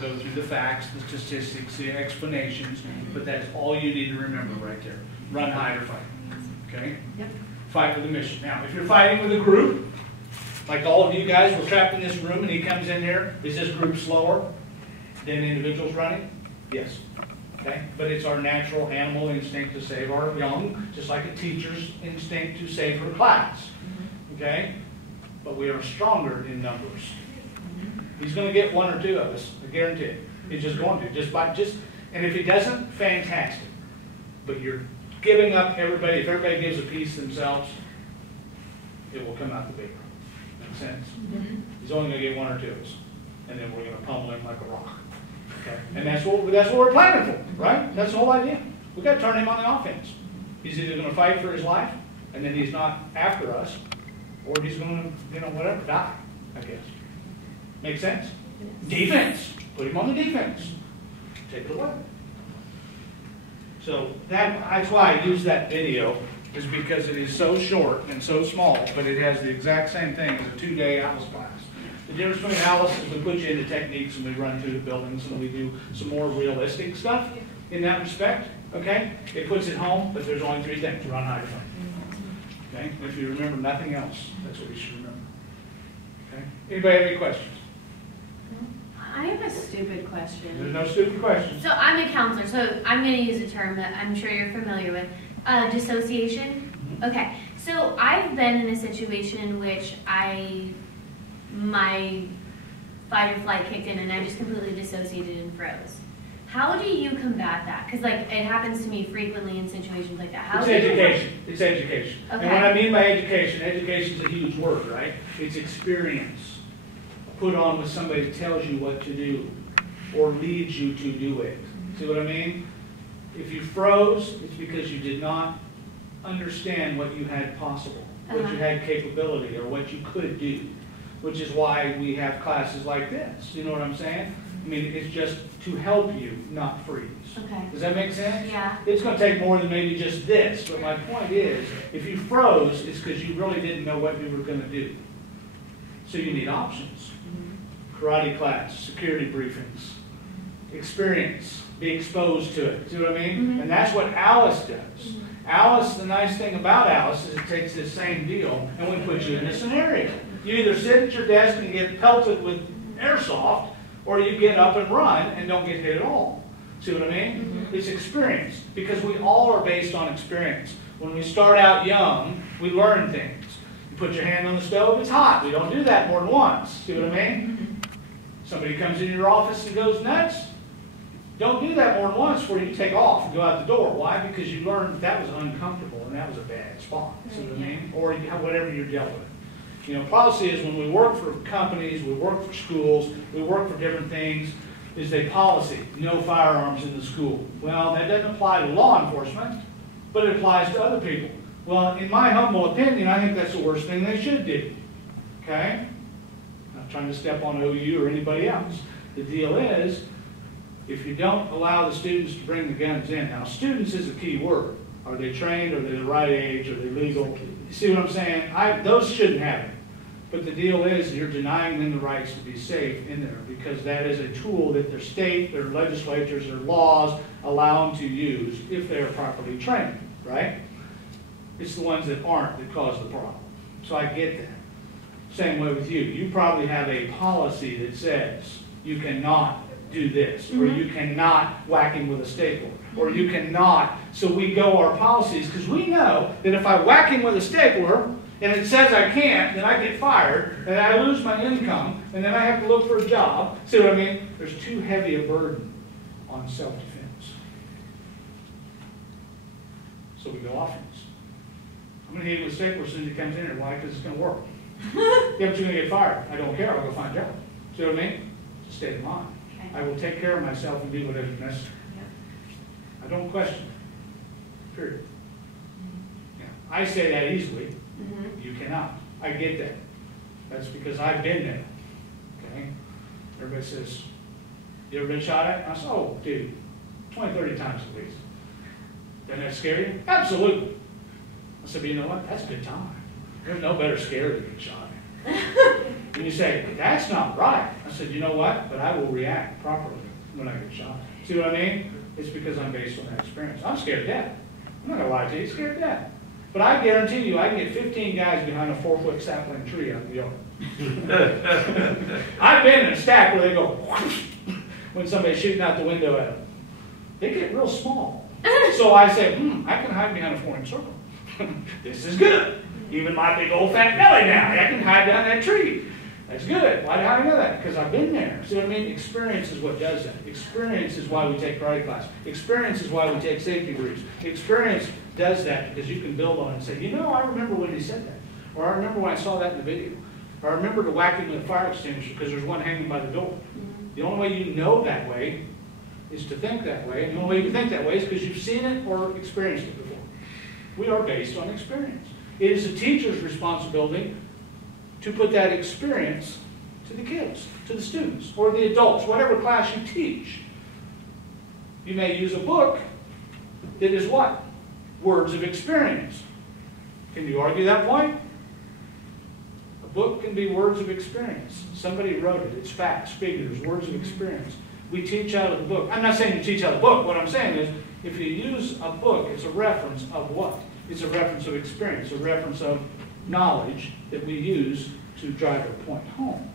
go through the facts, the statistics, the explanations, but that's all you need to remember right there. Run, hide, or fight. Okay? Yep. Fight with a mission. Now, if you're fighting with a group, like all of you guys were trapped in this room and he comes in here, is this group slower than individuals running? Yes. Okay? But it's our natural animal instinct to save our young, just like a teacher's instinct to save her class. Okay? But we are stronger in numbers. He's going to get one or two of us, I guarantee it. He's just going to. And if he doesn't, fantastic. But you're giving up everybody. If everybody gives a piece themselves, it will come out the bigger. Make sense? He's only going to get one or two of us. And then we're going to pummel him like a rock. Okay? And that's what we're planning for, right? That's the whole idea. We've got to turn him on the offense. He's either going to fight for his life, and then he's not after us, or he's going to, whatever, die, I guess. Make sense? Yes. Defense. Put him on the defense. Take it away. So that's why I use that video, is because it is so short and so small, but it has the exact same thing as a 2-day Alice class. The difference between Alice is we put you into techniques and we run through the buildings and we do some more realistic stuff in that respect. Okay? It puts it home, but there's only 3 things. Run, hide, fight. Okay? And if you remember nothing else, that's what you should remember. Okay? Anybody have any questions? I have a stupid question. There's no stupid questions. So I'm a counselor, so I'm going to use a term that I'm sure you're familiar with. Dissociation. Okay. So I've been in a situation in which my fight or flight kicked in and I just completely dissociated and froze. How do you combat that? Because it happens to me frequently in situations like that. It's education. It's education. Okay. And what I mean by education is a huge word, right? It's experience put on with somebody that tells you what to do or leads you to do it. See what I mean? If you froze, it's because you did not understand what you had possible, what you had capability, or what you could do, which is why we have classes like this. You know what I'm saying? I mean, it's just to help you, not freeze. Okay. Does that make sense? Yeah. It's going to take more than maybe just this, but my point is, if you froze, it's because you really didn't know what you were going to do. So you need options. Karate class, security briefings, experience, be exposed to it. See what I mean? And that's what Alice does. Alice, the nice thing about Alice is it takes this same deal and we put you in a scenario. You either sit at your desk and get pelted with airsoft, or you get up and run and don't get hit at all. See what I mean? It's experience, because we all are based on experience. When we start out young, we learn things. You put your hand on the stove, it's hot. We don't do that more than once. See what I mean? Somebody comes into your office and goes nuts. Don't do that more than once before you take off and go out the door. Why? Because you learned that was uncomfortable and that was a bad spot. See what I mean? Or whatever you're dealt with. Policy is when we work for companies, we work for schools, we work for different things, is a policy. No firearms in the school. Well, that doesn't apply to law enforcement, but it applies to other people. Well, in my humble opinion, I think that's the worst thing they should do. Okay? Not trying to step on OU or anybody else. The deal is, if you don't allow the students to bring the guns in, now students is a key word. Are they trained? Are they the right age? Are they legal? You see what I'm saying? Those shouldn't happen. But the deal is you're denying them the rights to be safe in there, because that is a tool that their state, their legislatures, their laws allow them to use if they are properly trained, right? It's the ones that aren't that cause the problem. So I get that. Same way with you. You probably have a policy that says you cannot do this, or you cannot whack him with a stapler, or you cannot. So we go our policies, because we know that if I whack him with a stapler, and it says I can't, then I get fired, and I lose my income, and then I have to look for a job. See what I mean? There's too heavy a burden on self-defense. So we go offense. I'm going to hit him with a stapler as soon as he comes in here. Why? Because it's going to work. Yeah, but you're going to get fired. I don't care. I'll go find a job. See what I mean? It's a state of mind. Okay. I will take care of myself and do whatever is necessary. Yep. I don't question it. Period. Yeah. I say that easily. You cannot. I get that. That's because I've been there. Okay? Everybody says, you ever been shot at? And I said, oh, dude, 20, 30 times at least. Doesn't that scare you? Absolutely. I said, but you know what? That's a good time. There's no better scare than getting shot at. And you say, that's not right. I said, you know what? But I will react properly when I get shot. See what I mean? It's because I'm based on that experience. I'm scared to death. I'm not going to lie to you, scared to death. But I guarantee you, I can get 15 guys behind a 4-foot sapling tree out in the yard. I've been in a stack where they go whoosh, when somebody's shooting out the window at them. They get real small. So I say, I can hide behind a 4-inch circle. This is good. Even my big old fat belly now, I can hide behind that tree. That's good. Why do I know that? Because I've been there. See what I mean? Experience is what does that. Experience is why we take karate class. Experience is why we take safety briefs. Experience does that because you can build on it and say, you know, I remember when he said that. Or I remember when I saw that in the video. Or I remember to whack him with a fire extinguisher because there's one hanging by the door. The only way you know that way is to think that way. And the only way you can think that way is because you've seen it or experienced it before. We are based on experience. It is the teacher's responsibility to put that experience to the kids, to the students, or the adults, whatever class you teach. You may use a book that is what? Words of experience. Can you argue that point? A book can be words of experience. Somebody wrote it. It's facts, figures, words of experience. We teach out of the book. I'm not saying you teach out of the book. What I'm saying is, if you use a book, it's a reference of what? It's a reference of experience, a reference of knowledge that we use to drive a point home.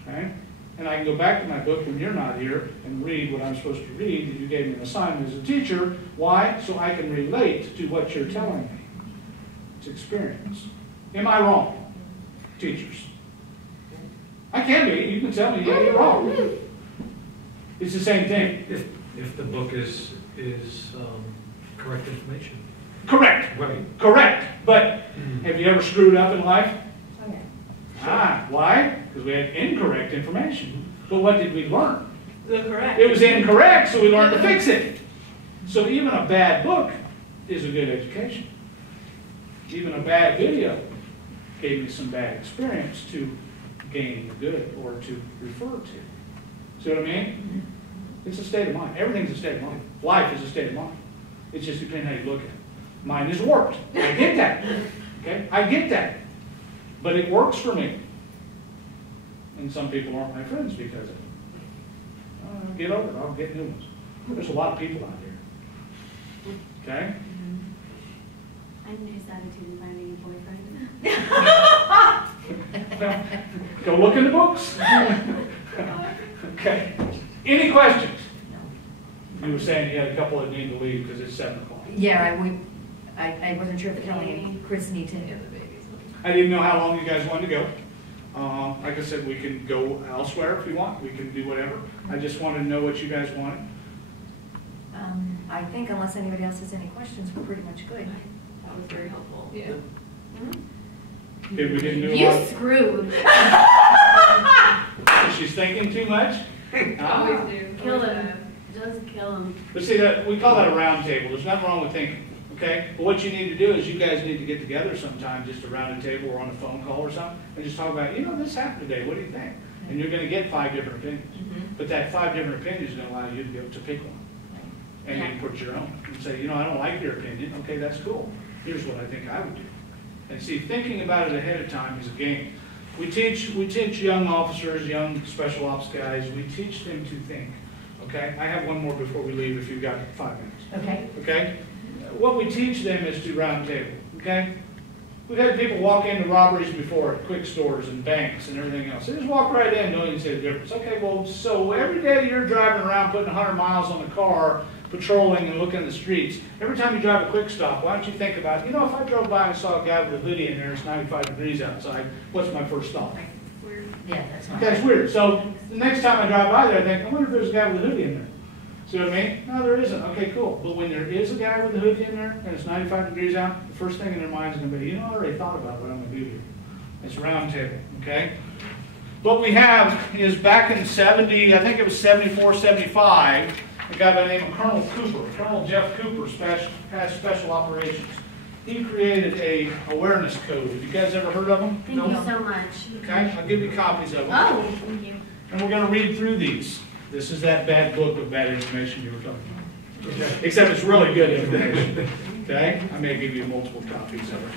Okay? And I can go back to my book when you're not here and read what I'm supposed to read that you gave me an assignment as a teacher. Why? So I can relate to what you're telling me. It's experience. Am I wrong, teachers? I can be. You can tell me, yeah, you're wrong. It's the same thing. If the book is correct information. Correct. Right. Correct. But have you ever screwed up in life? Okay. Why? Because we had incorrect information. But what did we learn? The correct. It was incorrect, so we learned to fix it. So even a bad book is a good education. Even a bad video gave me some bad experience to gain the good or to refer to. See what I mean? It's a state of mind. Everything's a state of mind. Life is a state of mind. It's just depending how you look at it. Mine is warped. I get that. Okay? I get that. But it works for me. And some people aren't my friends because of it. Get over it. I'll get new ones. There's a lot of people out here. Okay? I'm his attitude in finding a boyfriend. Go look in the books. Okay. Any questions? You were saying you had a couple that need to leave because it's 7 o'clock. Yeah, I wasn't sure if Kelly and Chris need to. I didn't know how long you guys wanted to go. Like I said, we can go elsewhere if we want. We can do whatever. I just wanted to know what you guys wanted. I think unless anybody else has any questions, we're pretty much good. That was very helpful. Yeah. Okay, we didn't do a You lot. screwed. She's thinking too much. Always do. Kill him. Just kill him. But see, that we call that a round table. There's nothing wrong with thinking. Okay? But what you need to do is you guys need to get together sometime, just around a table or on a phone call or something, and just talk about, you know, this happened today. What do you think? And you're going to get 5 different opinions. But that 5 different opinions is going to allow you to be able to pick one. And you can put your own. And say, you know, I don't like your opinion. Okay, that's cool. Here's what I think I would do. And see, thinking about it ahead of time is a game. We teach young officers, young special ops guys, we teach them to think. Okay? I have one more before we leave if you've got 5 minutes. Okay. Okay? What we teach them is to round table. Okay? We've had people walk into robberies before at quick stores and banks and everything else. They just walk right in, don't even see the difference. Okay, well, so every day you're driving around putting 100 miles on the car, patrolling and looking at the streets. Every time you drive a quick stop, why don't you think about, you know, if I drove by and saw a guy with a hoodie in there, it's 95 degrees outside, what's my first thought? Weird. Yeah, that's fine. That's weird. So the next time I drive by there, I think, I wonder if there's a guy with a hoodie in there. See what I mean? No, there isn't. Okay, cool. But when there is a guy with a hoodie in there and it's 95 degrees out, the first thing in their mind is going to be, you know, I already thought about what I'm going to do here. It's round table, okay? What we have is back in 70, I think it was 74, 75, a guy by the name of Colonel Cooper, Colonel Jeff Cooper, past special operations. He created a awareness code. Have you guys ever heard of them? Thank you so much. Okay, I'll give you copies of them. Oh, thank you. And we're going to read through these. This is that bad book of bad information you were talking about. Okay. Except it's really good information. Okay? I may give you multiple copies of it.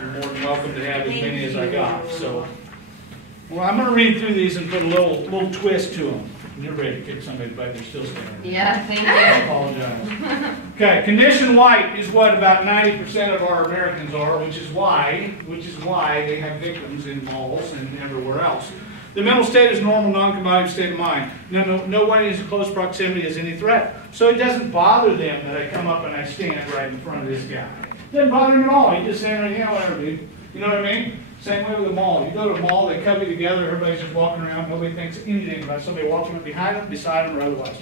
You're more than welcome to have as many as I got. So, well, I'm going to read through these and put a little twist to them. You're ready to kick somebody, but you're still standing. Yeah, thank I you. apologize. Okay, condition white is what about 90% of our Americans are, which is why they have victims in malls and everywhere else. The mental state is normal, non-combative state of mind. No one is in close proximity as any threat. So it doesn't bother them that I come up and I stand right in front of this guy. It doesn't bother him at all. He just saying, yeah, whatever, dude. You know what I mean? Same way with the mall. You go to a mall, they cover you together, everybody's just walking around, nobody thinks anything about somebody walking up behind them, beside them, or otherwise.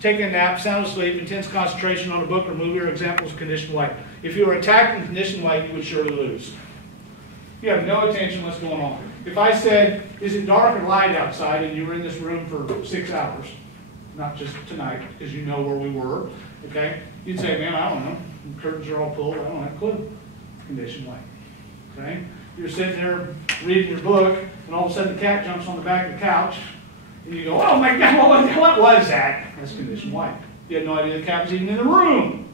Taking a nap, sound asleep, intense concentration on a book or movie are examples of conditioned white. If you were attacked in conditioned white, you would surely lose. You have no attention to what's going on. If I said, is it dark or light outside, and you were in this room for 6 hours, not just tonight, because you know where we were, okay? You'd say, man, I don't know. The curtains are all pulled, I don't have a clue. Conditioned white, okay? You're sitting there reading your book, and all of a sudden the cat jumps on the back of the couch, and you go, oh my God, what was that? That's conditioned white. You had no idea the cat was even in the room.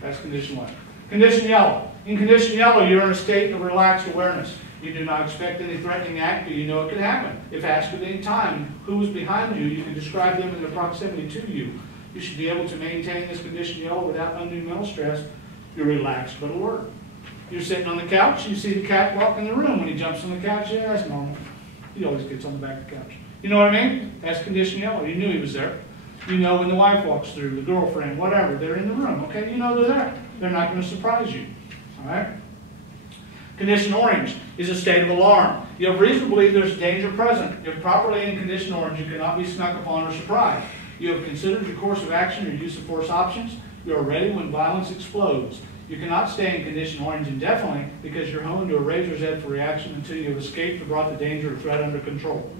That's conditioned white. Conditioned yellow. In conditioned yellow, you're in a state of relaxed awareness. You do not expect any threatening act, but you know it could happen. If asked at any time who was behind you, you can describe them in their proximity to you. You should be able to maintain this conditioned yellow without undue mental stress. You're relaxed but alert. You're sitting on the couch, you see the cat walk in the room. When he jumps on the couch, yeah, that's normal. He always gets on the back of the couch. You know what I mean? That's conditioned yellow. You knew he was there. You know when the wife walks through, the girlfriend, whatever, they're in the room, okay? You know they're there. They're not going to surprise you, all right? Condition orange is a state of alarm. You have reason to believe there's danger present. If properly in condition orange, you cannot be snuck upon or surprised. You have considered your course of action or use of force options. You are ready when violence explodes. You cannot stay in condition orange indefinitely because you're honed to a razor's edge for reaction until you have escaped or brought the danger or threat under control.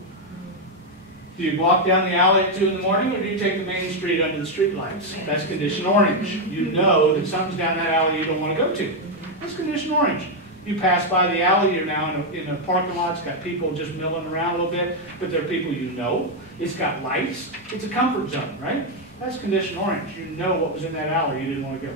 Do you walk down the alley at 2 in the morning, or do you take the main street under the street lights? That's condition orange. You know that something's down that alley you don't want to go to. That's condition orange. You pass by the alley, you're now in a parking lot, it's got people just milling around a little bit, but they're people you know. It's got lights. It's a comfort zone, right? That's condition orange. You know what was in that alley you didn't want to go.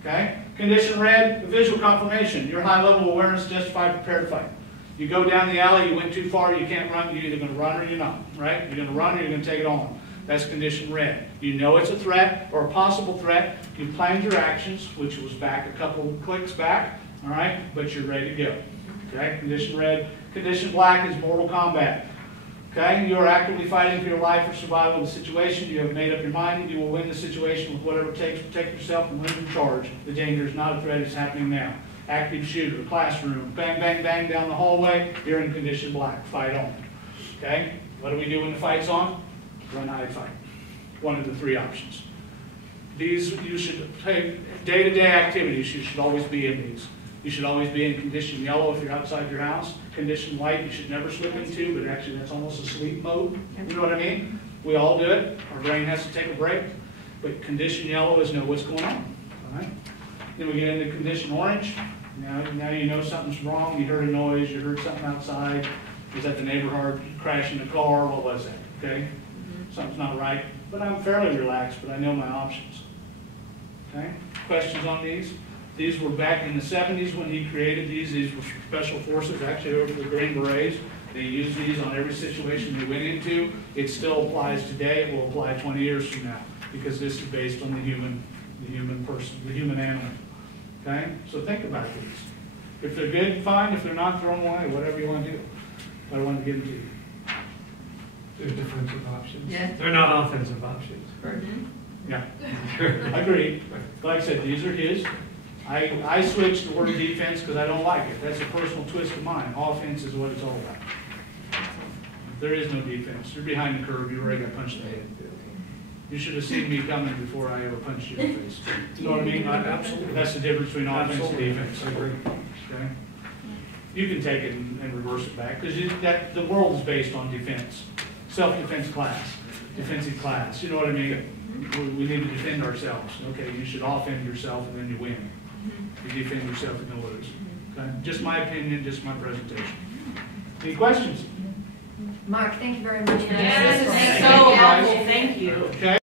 Okay? Condition red, visual confirmation. Your high level of awareness justified prepared to fight. You go down the alley, you went too far, you can't run, you're either going to run or you're not, right? You're going to run or you're going to take it on. That's condition red. You know it's a threat or a possible threat. You planned your actions, which was back a couple clicks back, all right? But you're ready to go, okay? Condition red. Condition black is mortal combat. Okay, you are actively fighting for your life or survival of the situation. You have made up your mind that you will win the situation with whatever it takes to protect yourself and live in charge. The danger is not a threat, it's happening now. Active shooter, classroom, bang, bang, bang down the hallway, you're in condition black, fight on. Okay, what do we do when the fight's on? Run, hide, fight. One of the 3 options. These, you should take day-to-day activities, you should always be in these. You should always be in condition yellow if you're outside your house. Condition white you should never slip into, but actually that's almost a sleep mode. You know what I mean? We all do it. Our brain has to take a break. But condition yellow is know what's going on. All right? Then we get into condition orange. Now you know something's wrong. You heard a noise. You heard something outside. Was that the neighbor crashing the car? What was that? Okay? Something's not right. But I'm fairly relaxed, but I know my options. Okay? Questions on these? These were back in the 70s when he created these. These were special forces, actually over the Green Berets. They used these on every situation they went into. It still applies today. It will apply 20 years from now because this is based on the human person, the human animal. Okay? So think about these. If they're good, fine. If they're not, throw them away. Whatever you want to do. But I want to give them to you. They're defensive options. Yeah. They're not offensive options. Yeah. Agreed. Like I said, these are his. I switched the word defense because I don't like it. That's a personal twist of mine. Offense is what it's all about. There is no defense. You're behind the curve. You already got punched in the head. You should have seen me coming before I ever punched you in the face. You know what I mean? Absolutely. That's the difference between offense and defense. I agree. Okay? You can take it and reverse it back because the world is based on defense. Self-defense class. Defensive class. You know what I mean? We need to defend ourselves. Okay, you should offend yourself and then you win. You defend yourself and you lose. Okay? Just my opinion, just my presentation. Any questions? Mark, thank you very much for Yes, this. thank you. so helpful. Thank you. Okay.